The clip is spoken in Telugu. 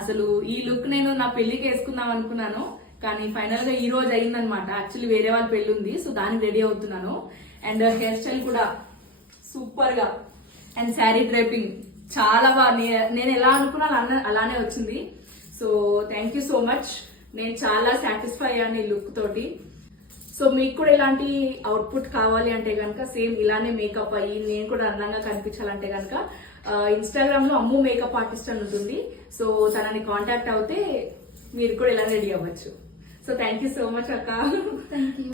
అసలు ఈ లుక్ నేను నా పెళ్లికి వేసుకుందాం అనుకున్నాను, కానీ ఫైనల్ గా ఈ రోజు అయిందనమాట. యాక్చువల్లీ వేరే వాళ్ళ పెళ్లి ఉంది, సో దానికి రెడీ అవుతున్నాను. అండ్ హెయిర్ స్టైల్ కూడా సూపర్ గా, అండ్ శారీ డ్రైపింగ్ చాలా బాగా, నేను ఎలా అనుకున్నాను అలానే వచ్చింది. So thank you so much. నేను చాలా సాటిస్ఫై అయ్యాను ఈ లుక్ తోటి. సో మీకు కూడా ఇలాంటి అవుట్పుట్ కావాలి అంటే కనుక సేమ్ ఇలానే మేకప్ అయ్యి నేను కూడా అందంగా కనిపించాలంటే కనుక ఇన్స్టాగ్రామ్ లో అమ్ము మేకప్ ఆర్టిస్ట్ అని ఉంటుంది. సో తనని కాంటాక్ట్ అవుతే మీరు కూడా ఇలా రెడీ అవ్వచ్చు. So thank you so much అక్క. Thank you.